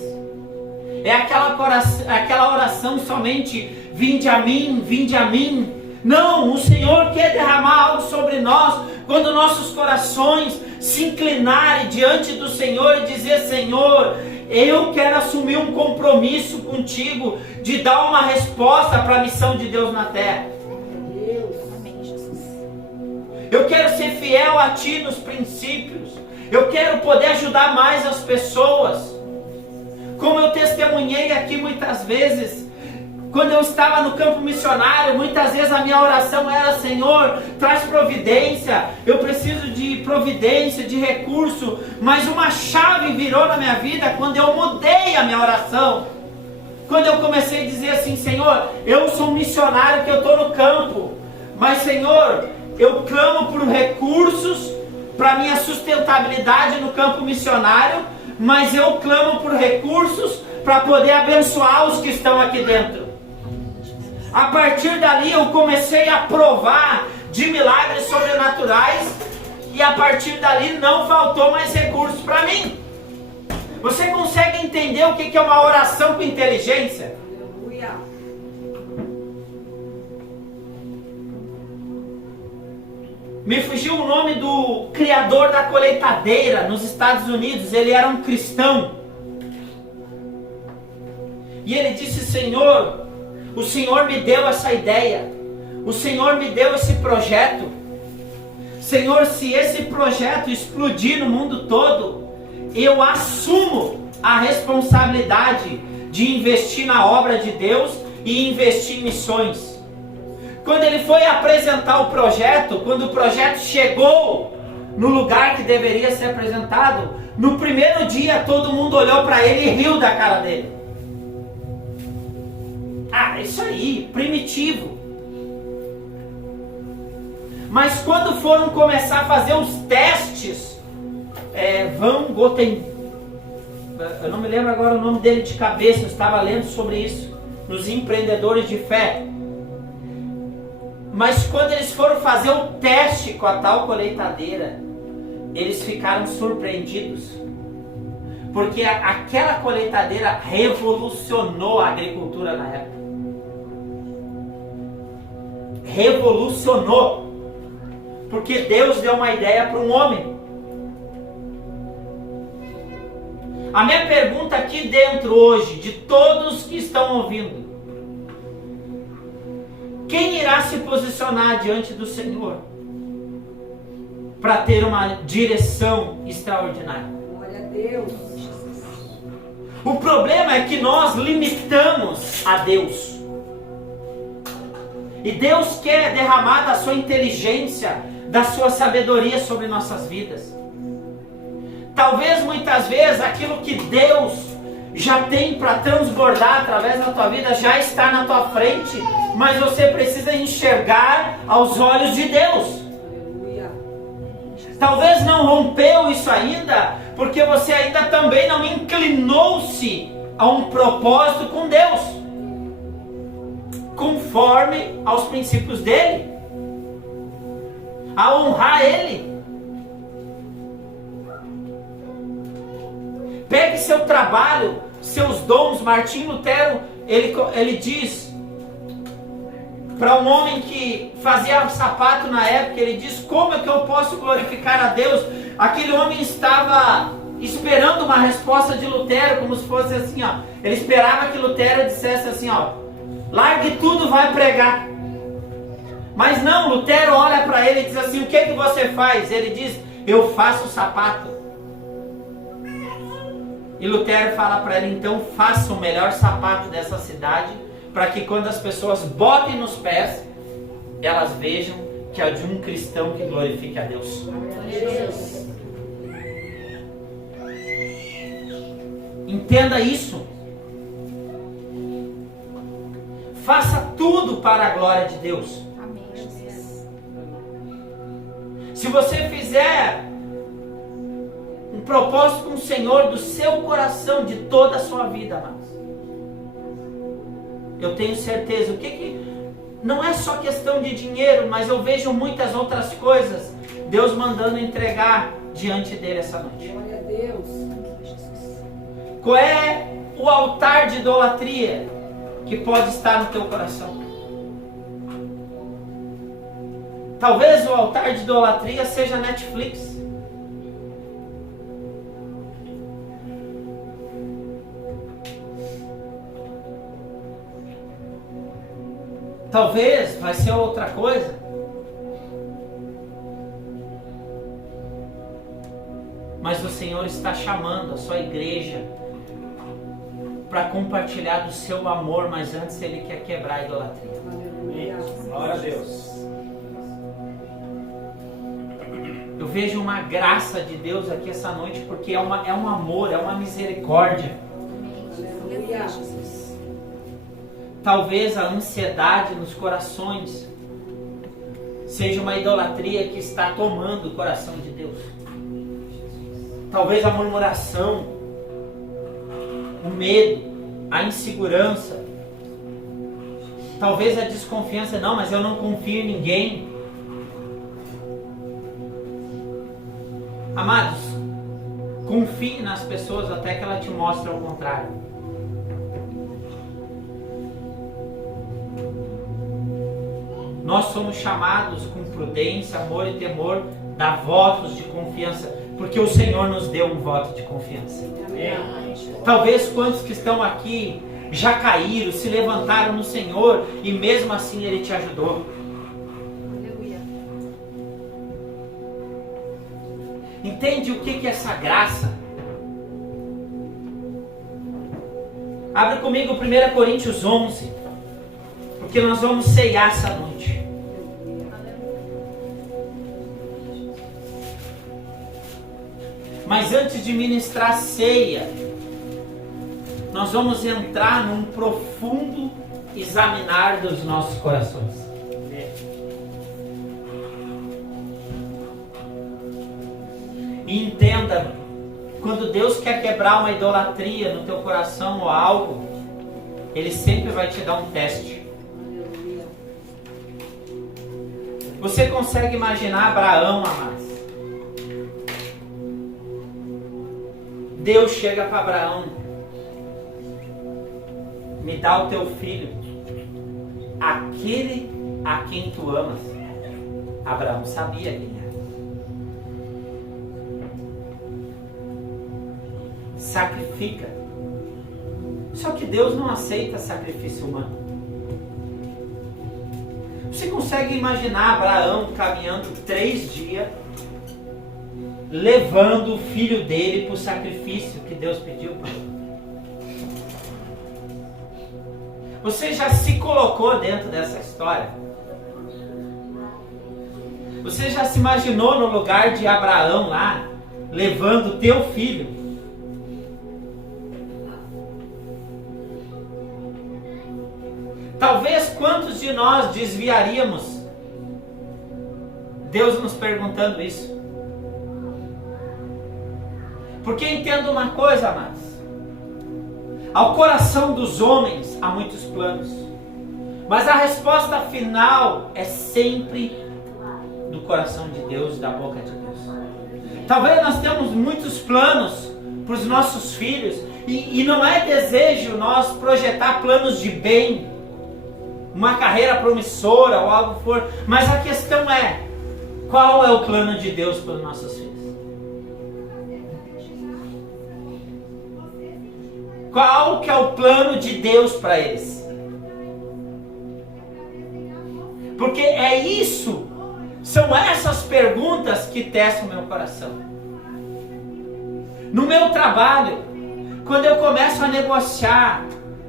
É aquela oração somente: vinde a mim, vinde a mim. Não, o Senhor quer derramar algo sobre nós quando nossos corações se inclinarem diante do Senhor e dizer: Senhor, eu quero assumir um compromisso contigo de dar uma resposta para a missão de Deus na terra. Eu quero ser fiel a Ti nos princípios. Eu quero poder ajudar mais as pessoas. Como eu testemunhei aqui muitas vezes, quando eu estava no campo missionário, muitas vezes a minha oração era: Senhor, traz providência. Eu preciso de providência, de recurso. Mas uma chave virou na minha vida quando eu mudei a minha oração. Quando eu comecei a dizer assim: Senhor, eu sou um missionário que eu estou no campo. Mas Senhor, eu clamo por recursos para minha sustentabilidade no campo missionário, mas eu clamo por recursos para poder abençoar os que estão aqui dentro. A partir dali eu comecei a provar de milagres sobrenaturais e a partir dali não faltou mais recursos para mim. Você consegue entender o que é uma oração com inteligência? Aleluia. Me fugiu o nome do criador da colheitadeira nos Estados Unidos. Ele era um cristão. E ele disse: Senhor, o Senhor me deu essa ideia. O Senhor me deu esse projeto. Senhor, se esse projeto explodir no mundo todo, eu assumo a responsabilidade de investir na obra de Deus e investir em missões. Quando ele foi apresentar o projeto, quando o projeto chegou no lugar que deveria ser apresentado, no primeiro dia todo mundo olhou para ele e riu da cara dele. Ah, isso aí, primitivo. Mas quando foram começar a fazer os testes, Van Goten, eu não me lembro agora o nome dele de cabeça, eu estava lendo sobre isso, nos empreendedores de fé. Mas quando eles foram fazer o teste com a tal colheitadeira, eles ficaram surpreendidos. Porque aquela colheitadeira revolucionou a agricultura na época. Revolucionou. Porque Deus deu uma ideia para um homem. A minha pergunta aqui dentro hoje, de todos que estão ouvindo: quem irá se posicionar diante do Senhor para ter uma direção extraordinária? Glória a Deus. O problema é que nós limitamos a Deus. E Deus quer derramar da sua inteligência, da sua sabedoria sobre nossas vidas. Talvez muitas vezes aquilo que Deus já tem para transbordar através da tua vida já está na tua frente, mas você precisa enxergar aos olhos de Deus. Aleluia. Talvez não rompeu isso ainda, porque você ainda também não inclinou-se a um propósito com Deus, conforme aos princípios dele, a honrar ele. Pegue seu trabalho, seus dons. Martim Lutero, ele diz para um homem que fazia sapato na época, ele diz: como é que eu posso glorificar a Deus? Aquele homem estava esperando uma resposta de Lutero, como se fosse assim, ó. Ele esperava que Lutero dissesse assim, ó: largue tudo, vai pregar. Mas não, Lutero olha para ele e diz assim: o que você faz? Ele diz: eu faço sapato. E Lutero fala para ele: então faça o melhor sapato dessa cidade, para que quando as pessoas botem nos pés, elas vejam que é de um cristão que glorifique a Deus. Deus. Entenda isso. Faça tudo para a glória de Deus. Amém, Jesus. Se você fizer um propósito com o Senhor do seu coração, de toda a sua vida, amados, eu tenho certeza, não é só questão de dinheiro, mas eu vejo muitas outras coisas Deus mandando entregar diante dele essa noite. Glória a Deus. Qual é o altar de idolatria que pode estar no teu coração? Talvez o altar de idolatria seja Netflix. Talvez vai ser outra coisa. Mas o Senhor está chamando a sua igreja para compartilhar do seu amor, mas antes Ele quer quebrar a idolatria. Aleluia. Glória a Deus. Eu vejo uma graça de Deus aqui essa noite, porque é um amor, é uma misericórdia. Aleluia. Jesus. Talvez a ansiedade nos corações seja uma idolatria que está tomando o coração de Deus. Talvez a murmuração, o medo, a insegurança, talvez a desconfiança. Não, mas eu não confio em ninguém. Amados, confie nas pessoas até que ela te mostre ao contrário. Nós somos chamados com prudência, amor e temor, dar votos de confiança, porque o Senhor nos deu um voto de confiança. Talvez quantos que estão aqui já caíram, se levantaram no Senhor e mesmo assim Ele te ajudou. Aleluia. Entende o que é essa graça? Abre comigo 1 Coríntios 11, porque nós vamos ceiar essa noite. Mas antes de ministrar ceia, nós vamos entrar num profundo examinar dos nossos corações. E entenda, quando Deus quer quebrar uma idolatria no teu coração ou algo, Ele sempre vai te dar um teste. Você consegue imaginar Abraão, amados? Deus chega para Abraão: me dá o teu filho, aquele a quem tu amas. Abraão sabia quem era. Sacrifica. Só que Deus não aceita sacrifício humano. Você consegue imaginar Abraão caminhando 3 dias, levando o filho dele para o sacrifício que Deus pediu para ele? Você já se colocou dentro dessa história? Você já se imaginou no lugar de Abraão lá, levando o teu filho? Talvez quantos de nós desviaríamos? Deus nos perguntando isso. Porque entenda uma coisa, amados. Ao coração dos homens há muitos planos, mas a resposta final é sempre do coração de Deus, da boca de Deus. Talvez nós temos muitos planos para os nossos filhos, e não é desejo nós projetar planos de bem, uma carreira promissora ou algo for, mas a questão é: qual é o plano de Deus para os nossos filhos? Qual que é o plano de Deus para eles? Porque é isso, são essas perguntas que testam o meu coração. No meu trabalho, quando eu começo a negociar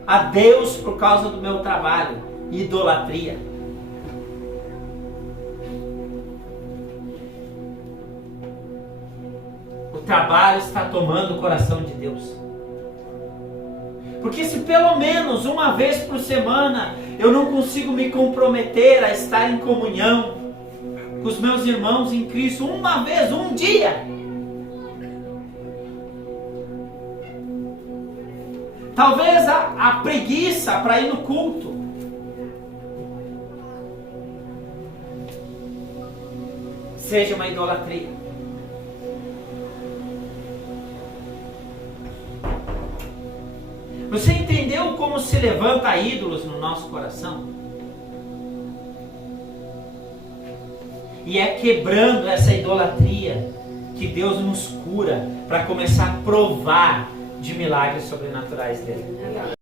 a Deus por causa do meu trabalho, idolatria. O trabalho está tomando o coração de Deus. Porque se pelo menos uma vez por semana eu não consigo me comprometer a estar em comunhão com os meus irmãos em Cristo, uma vez, um dia, talvez a preguiça para ir no culto seja uma idolatria. Você entendeu como se levanta ídolos no nosso coração? E é quebrando essa idolatria que Deus nos cura para começar a provar de milagres sobrenaturais dele.